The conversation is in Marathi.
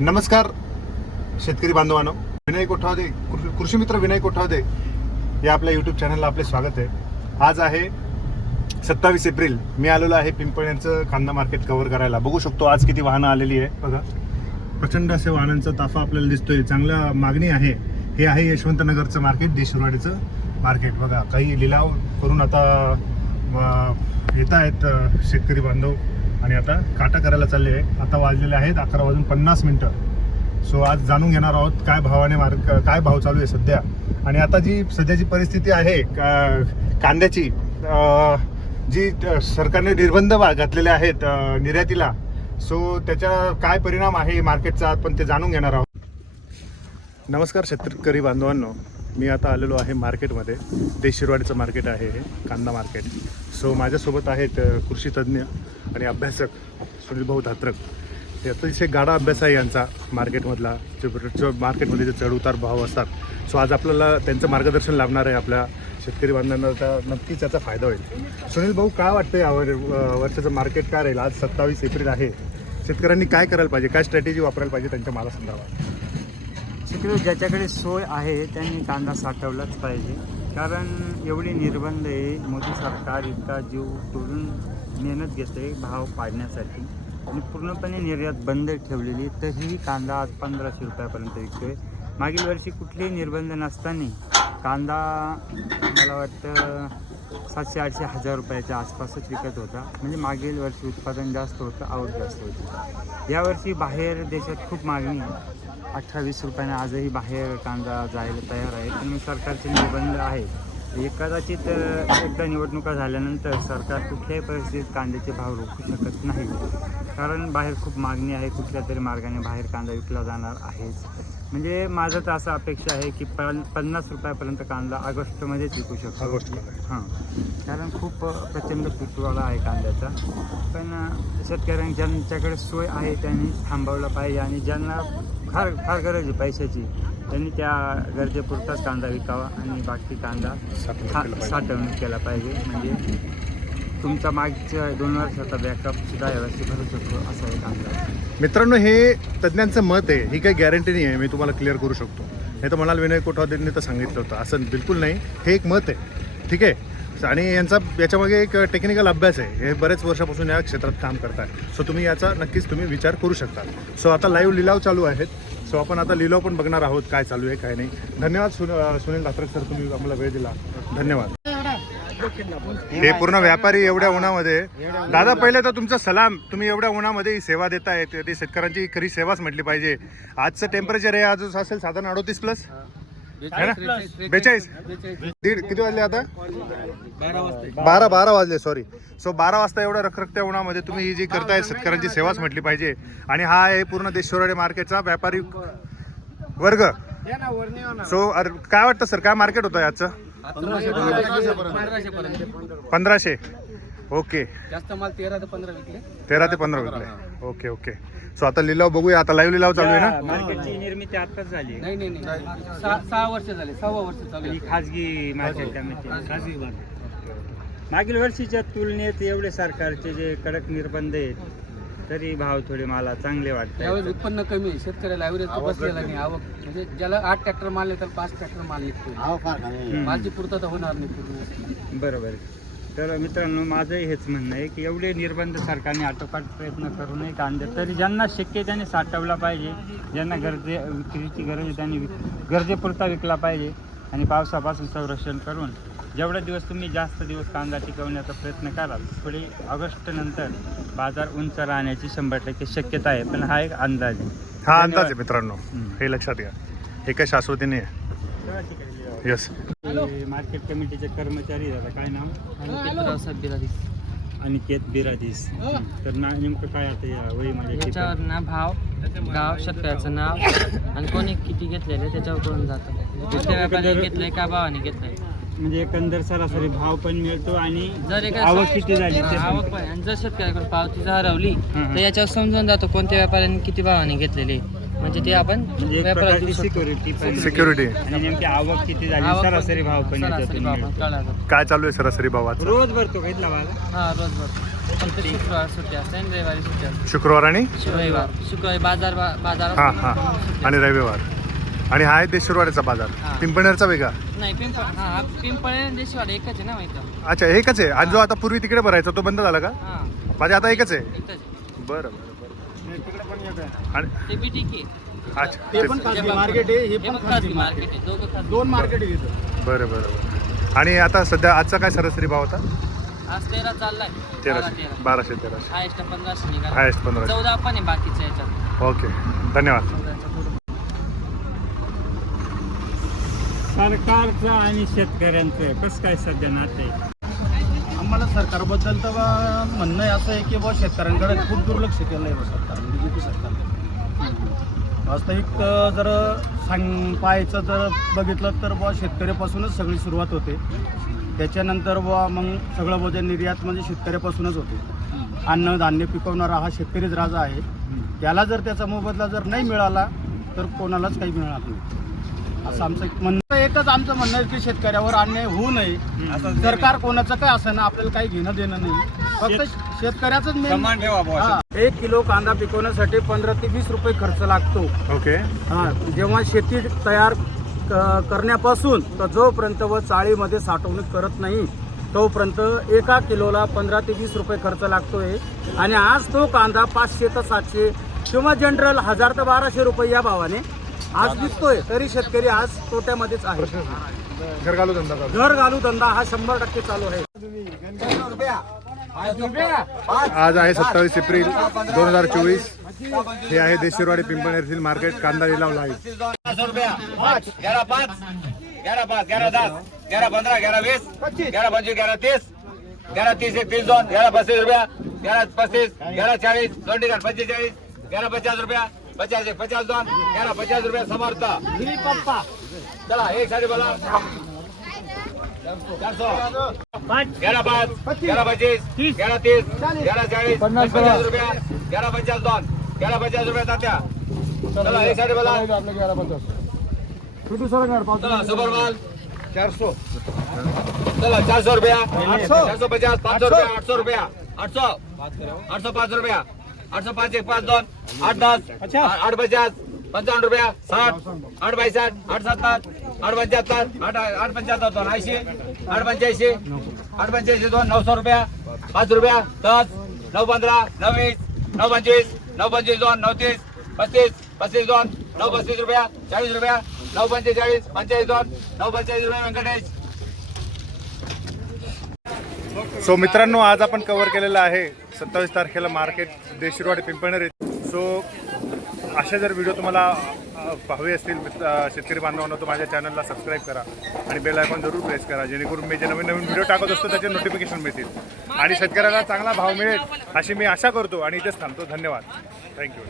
नमस्कार शेतकरी बांधवांनो. विनय कोठावदे कृ- कृषी मित्र विनय कोठावदे या आपल्या यूट्यूब चॅनलला आपले स्वागत आहे. आज आहे सत्तावीस एप्रिल. मी आलेलो आहे पिंपळ्यांचं कांदा मार्केट कव्हर करायला. बघू शकतो आज किती वाहनं आलेली आहे. बघा. प्रचंड असे वाहनांचा ताफा आपल्याला दिसतोय. चांगला मागणी आहे. हे आहे यशवंतनगरचं मार्केट देशुरवाडीचं मार्केट बघा काही लिलाव करून आता येत आहेत शेतकरी बांधव. आणि आता काटा करायला चालले आहे. आता वाजलेले आहेत अकरा वाजून पन्नास मिनटं. सो आज जाणून घेणार आहोत काय भावाने मार्ग काय भाव चालू आहे सध्या. आणि आता जी सध्याची परिस्थिती आहे का- कांद्याची जी सरकारने निर्बंध वा- घातलेले आहेत निर्यातीला. सो त्याचा काय परिणाम आहे मार्केटचा पण ते जाणून घेणार आहोत. नमस्कार शेतकरी बांधवांनो. मी आता आलेलो आहे मार्केटमध्ये. देशिरवाडीचं मार्केट आहे हे कांदा मार्केट. सो माझ्यासोबत आहेत कृषी तज्ज्ञ आणि अभ्यासक सुनील भाऊ धात्रक. हे अतिशय गाडा अभ्यास आहे यांचा मार्केटमधला. जे जो मार्केटमध्ये जे चढउतार भाव असतात. सो आज आपल्याला त्यांचं मार्गदर्शन लाभणार आहे आपल्या शेतकरी बांधवांना. नक्कीच याचा फायदा होईल. सुनील भाऊ काय वाटतं यावर वर्षाचं मार्केट काय राहील? आज सत्तावीस एप्रिल आहे. शेतकऱ्यांनी काय करायला पाहिजे? काय स्ट्रॅटेजी वापरायला पाहिजे त्यांच्या मालासंदर्भात? शेतकरी ज्याच्याकडे सोय आहे त्यांनी कांदा साठवलाच पाहिजे. कारण एवढे निर्बंध आहे. मोदी सरकार इतका जीव तोडून मेहनत घेते भाव पाडण्यासाठी. आणि पूर्णपणे निर्यात बंद ठेवलेली तरीही कांदा आज पंधराशे रुपयापर्यंत विकतोय. मागील वर्षी कुठलेही निर्बंध नसताना कांदा मला वाटतं सातशे आठशे हजार रुपयाच्या आसपासच विकत होता. म्हणजे मागील वर्षी उत्पादन जास्त होतं आवक जास्त होती. यावर्षी बाहेर देशात खूप मागणी आहे. रुपयाने आजही बाहेर कांदा जायला तयार आहे. पण सरकारचे निर्बंध आहेत. हे कदाचित एकदा निवडणुका झाल्यानंतर सरकार कुठल्याही परिस्थितीत कांद्याचे भाव रोखू शकत नाही. कारण बाहेर खूप मागणी आहे कुठल्या तरी मार्गाने बाहेर कांदा विकला जाणार आहेच म्हणजे माझं तर असं अपेक्षा आहे की पन पन्नास रुपयापर्यंत कांदा ऑगस्टमध्येच विकू शकतो. ऑगस्टमध्ये. हां. कारण खूप प्रचंड पिकवाला आहे कांद्याचा. पण शेतकऱ्यांनी ज्यांच्याकडे सोय आहे त्यांनी थांबवलं पाहिजे आणि ज्यांना फार फार गरज आहे पैशाची. त्यांनी त्या गरजेपुरताच कांदा विकावा आणि बाकी कांदा हा- केलं पाहिजे. साठवणूक केला पाहिजे. म्हणजे तुमचा मागच्या दोन वर्षाचा बॅकअप सुद्धा यावर्षी भरू शकतो असा एक अंदाज मित्रांनो हे तज्ज्ञांचं मत आहे. ही काही गॅरंटी नाही आहे. मी तुम्हाला क्लिअर करू शकतो. हे तर म्हणाल विनय कोठावदेंनी तर सांगितलं होतं. असं बिलकुल नाही. हे एक मत आहे. ठीक आहे? आणि यांचा याच्यामागे एक टेक्निकल अभ्यास आहे. हे बरेच वर्षापासून या क्षेत्रात काम करताय सो तुम्ही याचा नक्कीच तुम्ही विचार करू शकता. सो आता लाईव्ह लिलाव चालू आहेत. सो आपण आता लिलाव पण बघणार आहोत काय चालू आहे काय नाही. धन्यवाद सुन सुनील धात्रक सर तुम्ही आम्हाला वेळ दिला. धन्यवाद. हे पूर्ण व्यापारी एवढ्या उन्हामध्ये. दादा पहिले तर तुमचा सलाम. तुम्ही एवढ्या उन्हामध्ये ही सेवा देताय. शेतकऱ्यांची खरी सेवाच म्हटली पाहिजे. आजचं टेम्परेचर हे आज असेल साधारण अडोतीस प्लस है ना? बेचाळीस. दीड किती वाजले आता? बारा बारा वाजले सॉरी सो बारा वाजता एवढ्या रखरखत्या उन्हामध्ये तुम्ही ही जी करताय शेतकऱ्यांची सेवाच म्हटली पाहिजे. आणि हा आहे पूर्ण देशोराडे मार्केटचा व्यापारी वर्ग. सो काय वाटतं सर काय मार्केट होतं आजचं पंधराशे. ओके. जास्त माल तेरा ते पंधरा विकले. तेरा ते पंधरा विकले. Okay okay. सो आता लिलाव बघूया. आता लाईव्ह लिलाव चालू आहे ना? मार्केटची निर्मिती आताच झाली नाही नाही नाही. सहा सहा वर्ष झाले. सहावा वर्ष चालू ही आहे. खाजगी मार्केट कमिटी खाजगी. मागील वर्षीच्या तुलनेत एवढे सरकारचे जे कडक निर्बंध आहेत तरी भाव थोडे मला चांगले यावेळेस वाटतात उत्पन्न कमी आहे. शेतकऱ्याला ॲव्हरेज बसलेला नाही. आवक म्हणजे ज्याला आठ ट्रॅक्टर माल आहे त्याला पाच ट्रॅक्टर माल निघतो मालची पूर्तता होणार नाही पूर्ण. बरोबर तर मित्रांनो माझंही हेच म्हणणं आहे की एवढे निर्बंध सरकारने आटोकाट प्रयत्न करू नये कांदे. तरी ज्यांना शक्य त्यांनी साठवला पाहिजे ज्यांना गरजे विक्रीची गरज आहे त्यांनी विक- गरजेपुरता विकला पाहिजे आणि पावसापासून संरक्षण करून जेवढे दिवस तुम्ही जास्त दिवस कांदा टिकवण्याचा प्रयत्न कराल थोडी ऑगस्ट नंतर बाजार उंच राहण्याची शंभर टक्के शक्यता आहे. पण हा एक अंदाज आहे. हा अंदाज आहे. मित्रांनो. हे लक्षात घ्या. हे काही शाश्वती नाही आहे. येस मार्केट कमिटीचे कर्मचारी दादा काय नाव अनिकेत बिरादीस. तर ना नेमकं काय आता या वहीमध्ये याच्यावर ना भाव गाव शेतकऱ्याचं नाव आणि कोणी किती घेतलेले त्याच्यावर करून जातं. व्यापाऱ्याने घेतलंय का भावाने घेतलंय? म्हणजे एकंदर सरासरी भाव पण मिळतो आणि जर एका आवक किती झाली. आवक पण जर शेतकऱ्याकडे पावती जर हरवली हं. तर याच्यावर समजून जातो कोणत्या व्यापाऱ्याने किती भावाने घेतलेले. म्हणजे ते आपण म्हणजे एक व्यापारात प्रकारची देऊ शकतो. सिक्युरिटी पण सिक्युरिटी आणि नेमकी आवक किती झाली? आवक पण- सरासरी भाव पण सरासरी याच्यातून भाव पण मिळतो. कळला. जातो. काय चालू आहे सरासरी भावाचा? रोज भरतो का इथला हा रोज भरतो. फक्त शुक्रवार सुट्टी असते आणि रविवारी सुट्टी असते. शुक्रवार आणि? रविवार शुक्रवारी बाजार बा- बाजार हा असतो. हा. सुट्टी आणि रविवार. आणि हा आहे देशुरवाड्याचा बाजार. हा. पिंपणेरचा वेगळा? असते. नाही पिंपळ हा हा पिंपळे आणि देशवाडा एकच आहे ना माहिती अच्छा एकच आहे. आणि जो आता पूर्वी तिकडे भरायचा तो बंद झाला का? हा. माझे आता एकच आहे. एकच आहे. बरं बरं. आणि ते बी ठीक आहे अच्छा. ते पण खाजगी मार्केट आहे हे हे पण पण खाजगी खाजगी मार्केट आहे. दोघं खाजगी दोन मार्केट आहे बरं बरं बरं. आणि आता सध्या आजचा काय सरासरी भाव होता? आज तेरा चाललाय. बारा तेराशे तेरा. बाराशे तेराशे. हायस्ट पंधराशे निघाला. हायस्ट पंधराशे. चौदा पण आहे बाकीच्या याच्यात. ओके. धन्यवाद. चौदाच्या पुढं. सरकारचं आणि शेतकऱ्यांचं कसं काय सध्या नातं? आहे आम्हाला सरकारबद्दल तर म्हणणं आहे असं आहे की बा शेतकऱ्यांकडे खूप दुर्लक्ष केलं आहे बा सरकारने. बी जे पी सरकारने वास्तविक जर सांग पाहायचं जर बघितलं तर बा शेतकऱ्यापासूनच सगळी सुरुवात होते. त्याच्यानंतर बा मग सगळं म्हणजे निर्यात म्हणजे शेतकऱ्यापासूनच होते. अन्न धान्य पिकवणारा हा शेतकरीच राजा आहे. त्याला जर त्याचा मोबदला जर नाही मिळाला तर कोणालाच काही मिळणार नाही. असं आमचं एक म्हणणं एकच आमचं म्हणणं आहे की शेतकऱ्यावर अन्याय होऊ नये. सरकार कोणाचं काय असं ना आपल्याला काही घेणं देणं नाही. फक्त शेतकऱ्याच एक किलो कांदा पिकवण्यासाठी पंधरा ते वीस रुपये खर्च लागतो. ओके. हा. जेव्हा शेती तयार क- करण्यापासून तर जोपर्यंत व चाळीमध्ये साठवणूक करत नाही तोपर्यंत एका किलोला पंधरा ते वीस रुपये खर्च लागतोय. आणि आज तो कांदा पाचशे ते सातशे किंवा जनरल हजार ते बाराशे रुपये या भावाने आज विकतोय तरी शेतकरी आज तोट्यामध्येच आहे. घर घालू धंदा चालू. घर घालू धंदा हा शंभर टक्के चालू आहे. आज आहे सत्तावीस एप्रिल दोन हजार चोवीस. हे आहे देशिरवाडी पिंपळनेरतील मार्केट. कांदा लिलाव लाईव्ह ग्यारह पाँच ग्यारह पाँच ग्यारह दस ग्यारह पंद्रह ग्यारह बीस ग्यारह पच्चीस ग्यारह तीस ग्यारह तीस एक तीस दोन ग्यारह पच्चीस रुपया ग्यारह पच्चीस ग्यारह चालीस दोन ठिकाण पंचवीस चाळीस ग्यारह पचास रुपया पचास एक पचास दोन। ग्यारह पचास रुपया समर्थ। चला एक साडी बोला चार सौ। ग्यारह पाँच। ग्यारह पच्चीस। ग्यारह तीस। ग्यारह चाळीस पचास रुपया। ग्यारह पचास दोन। ग्यारह पचास रुपया तात्या। चला एक साडी बोला चला सुपर माल चार सौ। चला चार सौ रुपया। चार सौ पचास पाँच सौ रुपया आठ सौ रुपया। आठ सौ। आठ सौ पाँच एक पाँच दोन आठ दस आठ पचास पंचावन्न रुपया साठ आठ बाई साठ आठ सत्तर आठ पंच्याहत्तर आठ आठ पंच्याहत्तर दोन ऐंशी आठ पंच्याऐंशी आठ पंच्याऐंशी दोन नऊ सौ रुपया पाच रुपया दस नऊ पंधरा नऊ वीस नऊ पंचवीस नऊ पंचवीस दोन नऊ तीस पस्तीस पस्तीस दोन नऊ पस्तीस रुपया चाळीस रुपया नऊ पंचेचाळीस पंचेचाळीस दोन नऊ पंचेचाळीस रुपया व्यंकटेश. सो मित्रांनो आज आपण कव्हर केलेलं आहे सत्तावीस तारखेला मार्केट देशिरवाडी पिंपळनेर येथे. सो असे जर व्हिडिओ तुम्हाला अ, हवे असतील शेतकरी बांधवांना तर माझ्या चॅनलला सबस्क्राईब करा आणि बेल आयकॉन जरूर प्रेस करा जेणेकरून मी जे नवीन नवीन व्हिडिओ टाकत असतो त्याचे नोटिफिकेशन मिळतील. आणि शेतकऱ्याला चांगला भाव मिळेल अशी मी आशा करतो आणि इथेच थांबतो. धन्यवाद. थँक्यू